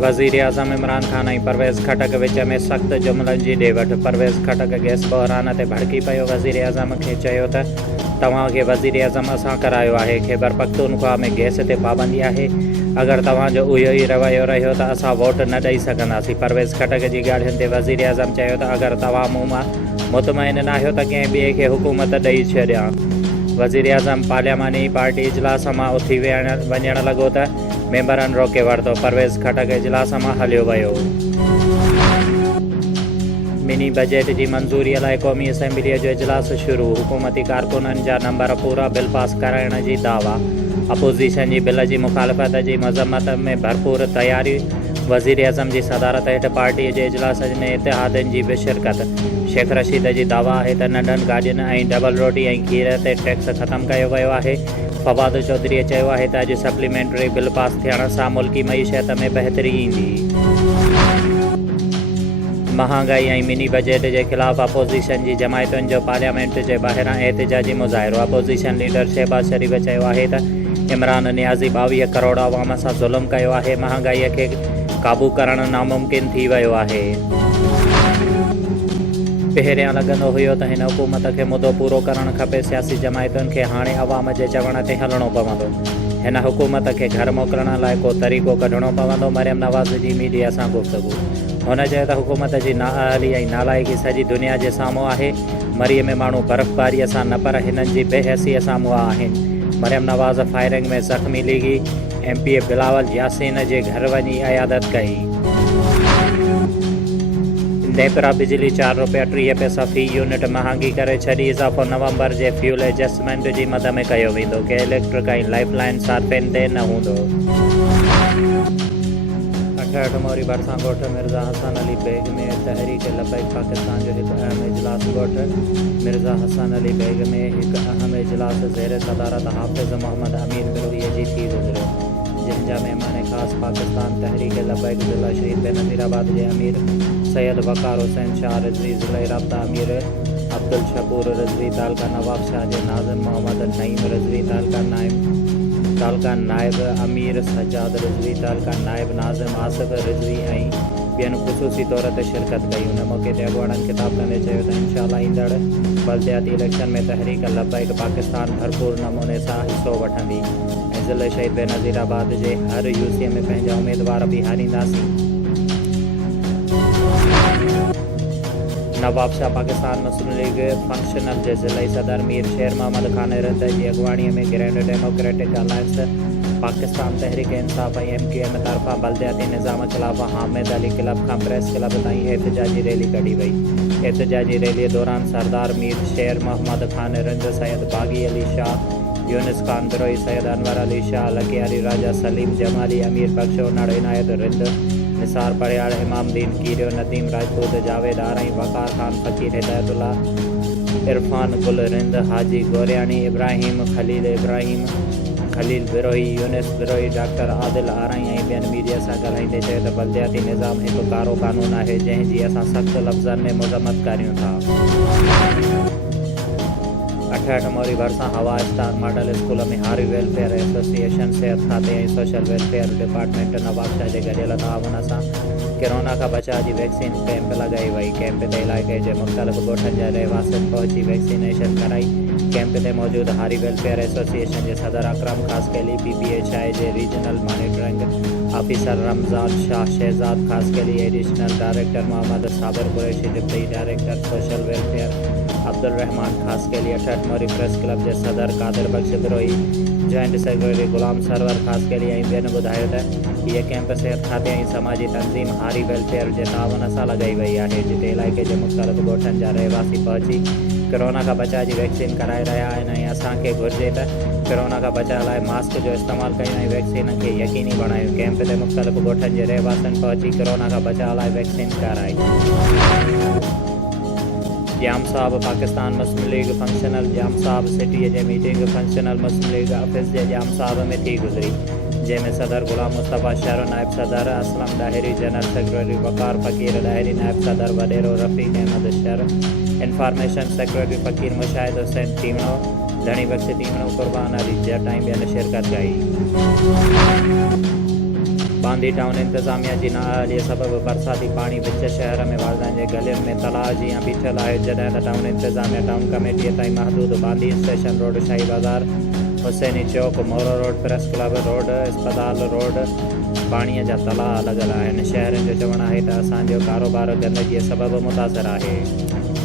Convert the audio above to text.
वज़ीर आज़म इमरान खान ऐं परवेज़ खटक विच में सख़्त जुमिलनि जी ॾे वठि। परवेज़ खटक गैस बहरान ते भड़की पियो। वज़ीर आज़म खे चयो त तव्हांखे वज़ीर आज़म असां करायो आहे। ख़ैबर पख्तूनख्वा में गैस ते पाबंदी आहे। अगरि तव्हांजो इहो ई रवैयो रहियो त असां वोट न ॾेई सघंदासीं। परवेज़ खटक जी ॻाल्हियुनि ते वज़ीर आज़म चयो त अगरि तव्हां मूं मां मुतमइन न आहियो त कंहिं ॿिए खे हुकूमत ॾेई छॾियां। वज़ीर आज़म पार्लियामानी पार्टी इजलास मां उथी वञण लॻो त मेंबरनि रोके वरितो। परवेज़ खटक इजलास मां हलियो वियो। मिनी बजट जी मंज़ूरीअ लाइ क़ौमी असेंबलीअ जो इजलास शुरू। हुकूमती कारकुननि जा नंबर पूरा बिल पास कराइण जी दावा। अपोज़िशन जी बिल जी मुखालफ़त जी मज़म्मत में भरपूर तयारी। वज़ीर आज़म जी सदारत हेठि पार्टीअ जे इजलास में इतिहादनि जी बि शिरकत। शेख रशीद जी दावा आहे त नंढनि गाॾियुनि ऐं डबल रोटी ऐं खीर ते टैक्स ख़तमु कयो वियो आहे। फवाद चौधरीअ चयो आहे त अॼु सप्लीमेंट्री बिल पास थियण सां मुल्की मईशत में बहितरी ईंदी। महांगाई ऐं मिनी बजट जे ख़िलाफ़ अपोज़िशन जी जमायतुनि जो पार्लियामेंट जे ॿाहिरां एहतिजाजी मुज़ाहिरो। अपोज़िशन लीडर शहबाज़ शरीफ़ चयो आहे त इमरान नियाज़ी 22 करोड़ अवाम सां ज़ुल्म कयो आहे। महांगाईअ खे क़ाबू करणु नामुमकिन थी वियो आहे। पहिरियां लॻंदो हुयो त हिन हुकूमत खे मुदो पूरो करणु खपे। सियासी जमायतुनि खे हाणे अवाम जे चवण ते हलणो पवंदो। हिन हुकूमत खे घर मोकिलण लाइ को तरीक़ो कढणो पवंदो। मरियम नवाज़ जी मीडिया सां गुफ़्तगू। हुन चयो त हुकूमत जी नाअहली ऐं नालाइकी सॼी दुनिया जे साम्हूं आहे। मरीअ में माण्हू बर्फ़बारीअ सां न पर हिननि जी बेहसीअ सां मुआ आहिनि। मरियम नवाज़ फायरिंग में ज़ख़्मी लिगी MP बिलावल यासीन जे घर वञी अयादत कई। नेपरा बिजली ₹4.30 फ़ी यूनिट महांगी करे छॾी। इज़ाफ़ो नवंबर जे फ्यूल एडजस्टमेंट जी मद में कयो वेंदो। के इलेक्ट्रिक ऐं लाइफ लाइन सार्फ़िन ते न हूंदो। 68 मोरी भरिसां ॻोठ मिर्ज़ा हसन अली बेग में तहरीक लबैक पाकिस्तान जो हिकु अहम इजलास। ॻोठ मिर्ज़ा हसन अली बेग में हिकु अहम इजलास ज़ेर सदारत हाफ़िज़ मोहम्मद अमीन बिरोहीअ जी थी गुज़रियो, जंहिंजा महिमान ख़ासि पाकिस्तान तहरीक लबैक ज़िला शहीद बेनज़ीराबाद जे अमीर सैयद वक़ार हुसैन शाह रिज़वी, ज़िले राब्ता अमीर अब्दुल शकूर रिज़वी, तालका नवाब शाह जे नाज़िम मोहम्मद नईम रिज़वी, तालका नाइब अमीर सजाद रिज़वी, तालका नाइब नाज़िम आसिफ़ रिज़वी ऐं ॿियनि ख़ुसूसी तौर ते शिरकत कई। हुन मौक़े ते अॻुवाणनि ख़िताब कंदे चयो त इंशाअल्लाह ईंदड़ बल्दियाती इलेक्शन में तहरीक लबैक पाकिस्तान भरपूर नमूने सां हिसो वठंदी ऐं ज़िले शहीद बेनज़ीराबाद जे हर UC में पंहिंजा उम्मीदवार बि हारींदासीं। नवाब शाह पाकिस्तान मुस्लिम लीग फंक्शनल जे ज़िले सदर मीर शेर मोहम्मद खान रिंद जी अॻुवाणीअ में ग्रैंड डेमोक्रेटिक अलायंस पाकिस्तान तहरीक इंसाफ़ ऐं MQM तरफ़ां बल्दियाती निज़ाम ख़िलाफ़ हामिद अली क्लब खां प्रेस क्लब ताईं एहतिजाजी रैली कढी वई। एहतिजाजी रैलीअ दौरान सरदार मीर शेर मोहम्मद खान रिंद, सैयद बाग़ी अली शाह, यूनिस खान बिरोही, सैयद अनवर अली शाह, लकी अली राजा, सलीम जमाली, अमीर बख्श उनड़, इनायत रिंद, निसार परियाड़, इमाम दीन कीरियो, नदीम राजपूत, जावेद आरई, वक़ार खान फ़कीर, हिदायतुल्ला, इरफान गुल रिंद, हाजी गोरियानी, इब्राहिम खलील बिरोही, यूनिस बिरोही, डॉक्टर आदिल आरई ऐं ॿियनि मीडिया सां ॻाल्हाईंदे चयो त बल्दियाती निज़ाम हिकु कारो क़ानून आहे जंहिंजी असां सख़्त लफ़्ज़नि में मज़म्मत करियूं था। 68 मोरी भरिसां हवा स्टार मॉडल स्कूल में हारी वेलफेयर एसोसिएशन, सिहत खाते ऐं सोशल वेलफेयर डिपार्टमेंट नवाब शाह जे गॾियल ताउन सां कोरोना खां बचाव जी वैक्सीन कैंप लॻाई वई। कैंप ते इलाइक़े जे मुख़्तलिफ़ ॻोठनि जा रहवासियुनि पहुची वैक्सीनेशन कराई। कैंप ते मौजूदु हारी वेलफेयर एसोसिएशन जे सदर अकरम ख़ासकेली, PPHI जे regional monitoring officer Ramzan Shah Shahzad Khaskheli, additional director Mohammad Sabir Qureshi, deputy director social welfare Abdul Rehman Khaskheli, 68 Mori press club जे सदर कादिर बख्श बिरोही, जॉइंट सेक्रेटरी गुलाम सरवर ख़ासकेली ऐं ॿियनि ॿुधायो त हीअ कैंप सिहत खाते ऐं समाजी तंज़ीम हारी वेलफेयर जे ताउन सां लॻाई वई आहे, जिते इलाइक़े जे मुख़्तलिफ़ ॻोठनि जा रहवासी पहुची कोरोना खां बचाव जी वैक्सीन कराए रहिया आहिनि ऐं असांखे घुर्जे त कोरोना खां बचाव लाइ मास्क जो इस्तेमालु कयूं ऐं वैक्सीन खे यकीनी बणायूं। कैंप ते मुख़्तलिफ़ ॻोठनि जे रहवासियुनि पहुची कोरोना खां बचाव लाइ वैक्सीन कराई। जाम साहब पाकिस्तान मुस्लिम लीग फंक्शनल जाम साहब सिटीअ जे मीटिंग फंक्शनल मुस्लिम लीग ऑफिस जे जाम साहब में थी गुज़री, जंहिंमें सदर गुलाम मुस्तफ़ा शहर, नायब सदर असलम ॾाहिरी, जनरल सेक्रेटरी वक़ार फ़कीर ॾाहिरी, नायब सदर वॾेरो रफ़ीक अहमद शहर, इंफॉर्मेशन सेक्रेटरी फ़कीर मुशाहिद हुसैन तीवणो, धणी बख्श तीवणो, क़ुरबान अली जट ऐं ॿियनि शिरकत कई। बांदी टाउन इंतज़ामिया जी नाअहली सबबि बरसाती पाणी विच शहर में वारदानि जे गलियुनि में तलाउ जीअं बीठल आहे, जॾहिं त टाउन इंतज़ामिया टाउन कमेटीअ ताईं महदूद बांदी स्टेशन रोड, शाही बाज़ार, हुसैनी चौक, मोरो रोड, प्रेस क्लब रोड, अस्पताल रोड पाणीअ जा तलाउ लॻल आहिनि। शहरनि जो चवणु आहे त असांजो कारोबार गंदगीअ सबबि मुतासिर आहे।